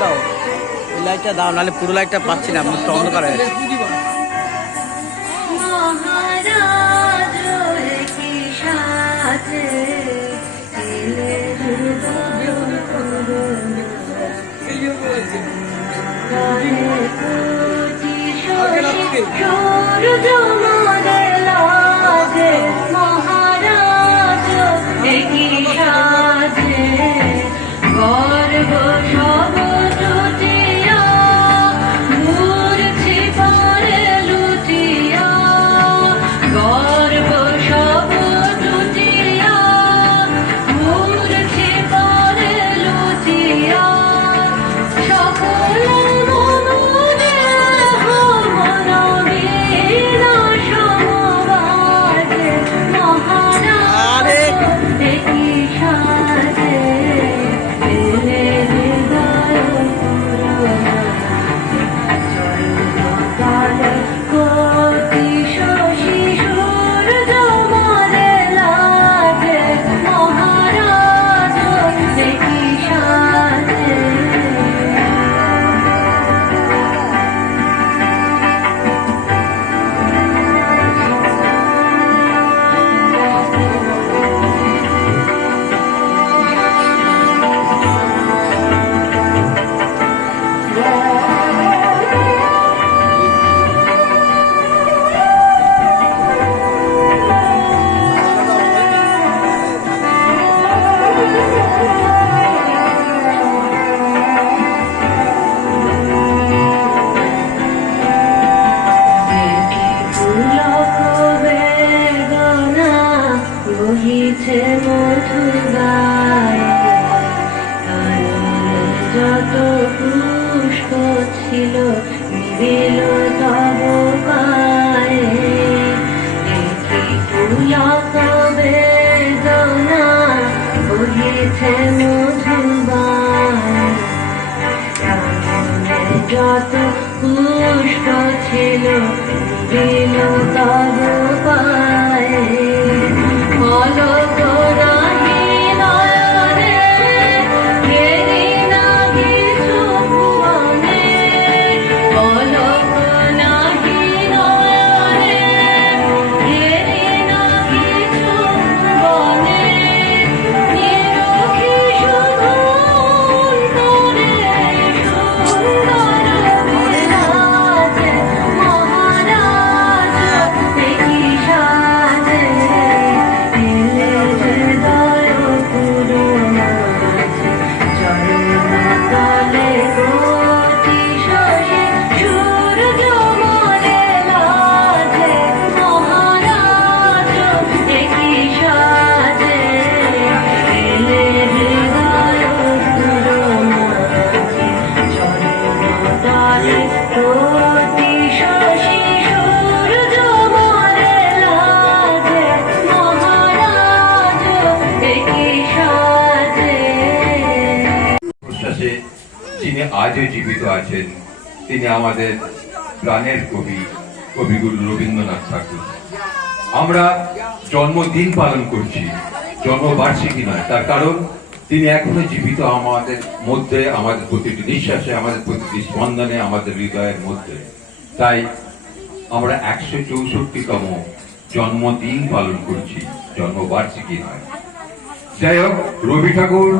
দাও। ওই লাইটটা দাও নাহলে পুরো লাইটটা পাচ্ছি না মুখটা অন্ধকার হয়ে সূর্য মাদের লাগে মা কত কষ্ট ছিল দিল তাদের আমাদের প্রাণের কবি, কবিগুরু রবীন্দ্রনাথ ঠাকুর। আমরা জন্মদিন পালন করছি, জন্মবার্ষিকী নয়, তার কারণ তিনি এখনও জীবিত আমাদের মধ্যে, আমাদের প্রতিটি নিঃশ্বাসে, আমাদের প্রতিটি স্পন্দনে, আমাদের হৃদয়ের মধ্যে। তাই আমরা একশো চৌষট্টিতম জন্মদিন পালন করছি, জন্মবার্ষিকী নয়। যাই হোক, রবি ঠাকুর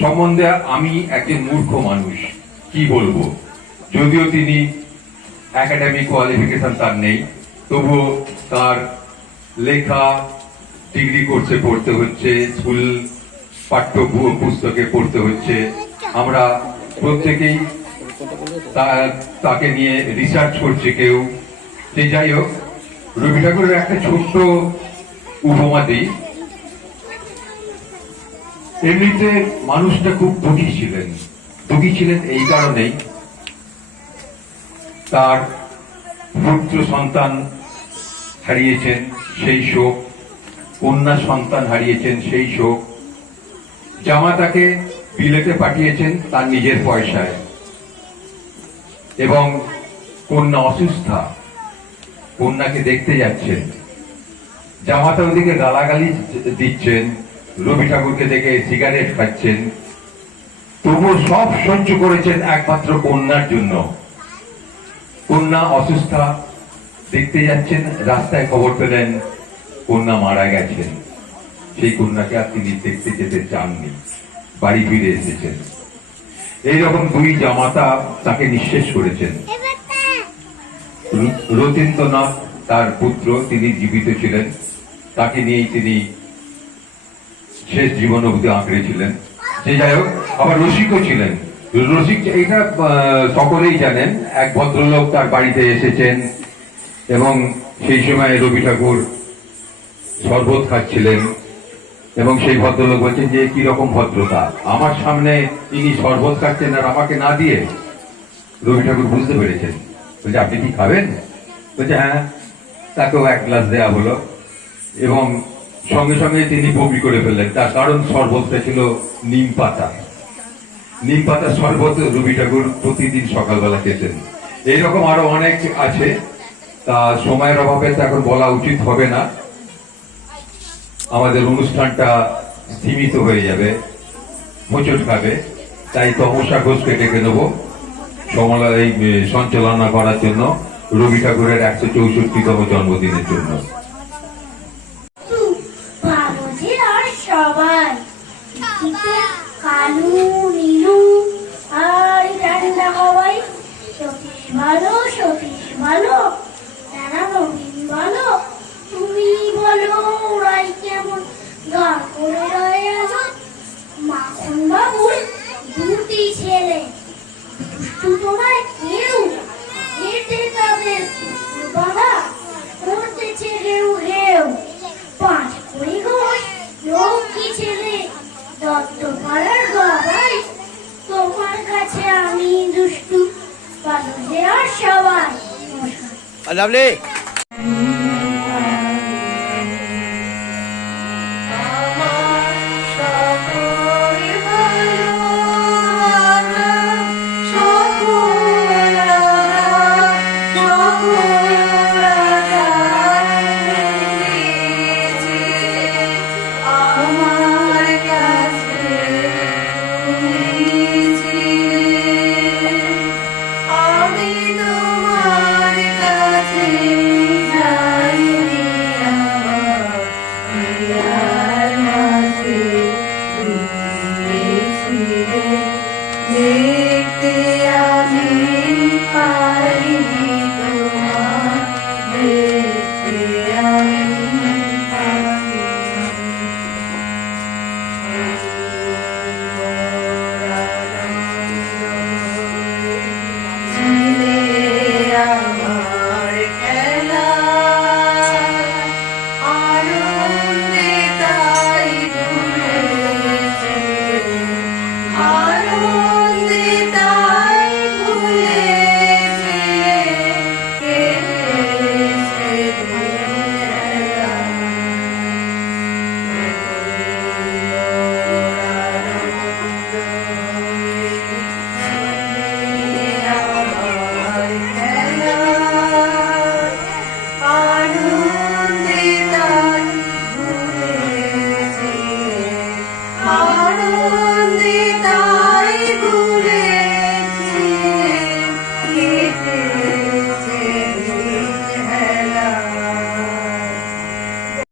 সম্বন্ধে আমি একজন মূর্খ মানুষ, কি বলব? যদিও তিনি একাডেমিক কোয়ালিফিকেশন তার নেই, তবুও তার লেখা ডিগ্রি কোর্সে পড়তে হচ্ছে, স্কুল পাঠ্য পুস্তকে পড়তে হচ্ছে। আমরা প্রত্যেকেই তাকে নিয়ে রিসার্চ করছে কেউ। সে যাই হোক, রবি ঠাকুরের একটা ছোট্ট উপমা দিই। এমনিতে মানুষটা খুব দুঃখী ছিলেন। দুঃখী ছিলেন এই কারণেই। তার পুত্র সন্তান হারিয়েছেন, সেই শোক, কন্যা সন্তান হারিয়েছেন, সেই শোক। জামাতাকে বিলেতে পাঠিয়েছেন তার নিজের পয়সায়। এবং কন্যা অসুস্থা, কন্যাকে দেখতে যাচ্ছেন। জামাতা ওদিকে গালাগালি দিচ্ছেন, রবি ঠাকুরকে দেখে সিগারেট খাচ্ছেন। তবুও সব সহ্য করেছেন একমাত্র কন্যার জন্য। কন্যা অসুস্থা দেখতে যাচ্ছেন, রাস্তায় খবর পেলেন কন্যা মারা গেছেন। সেই কন্যাকে আর তিনি দেখতে যেতে চাননি, বাড়ি ফিরে এসেছেন। এইরকম দুই জামাতা তাকে নিঃশেষ করেছেন। রতীন্দ্রনাথ তার পুত্র, তিনি জীবিত ছিলেন। তাকে নিয়েই তিনি শেষ জীবন অবধি আঁকড়ে ছিলেন। যে যাই হোক, আবার রসিকও ছিলেন। রসিক এটা সকলেই জানেন, এক ভদ্রলোক তার বাড়িতে এসেছেন এবং সেই সময় রবি ঠাকুর শরবত খাচ্ছিলেন এবং সেই ভদ্রলোক বলছেন যে, কি রকম ভদ্রতা? আমার সামনে তিনি শরবত খাচ্ছেন আর আমাকে না দিয়ে? রবি ঠাকুর বুঝতে পেরেছেন। বলছে, আপনি কি খাবেন? বলছে হ্যাঁ তাকেও এক গ্লাস দেয়া হলো এবং সঙ্গে সঙ্গে তিনি বমি করে ফেললেন। তার কারণ শরবতটা ছিল নিম পাতা। নিম পাতার শরবত রবি ঠাকুর প্রতিদিন সকালবেলা খেতেন। এইরকম আরও অনেক আছে। তা সময়ের অভাবে তো এখন বলা উচিত হবে না। আমাদের অনুষ্ঠানটা সীমিত হয়ে যাবে মোচট খাবে। তাই তমসা ঘোষকে ডেকে নেব। সমলা এই সঞ্চালনা করার জন্য রবি ঠাকুরের একশো চৌষট্টিতম জন্মদিনের জন্য। আমি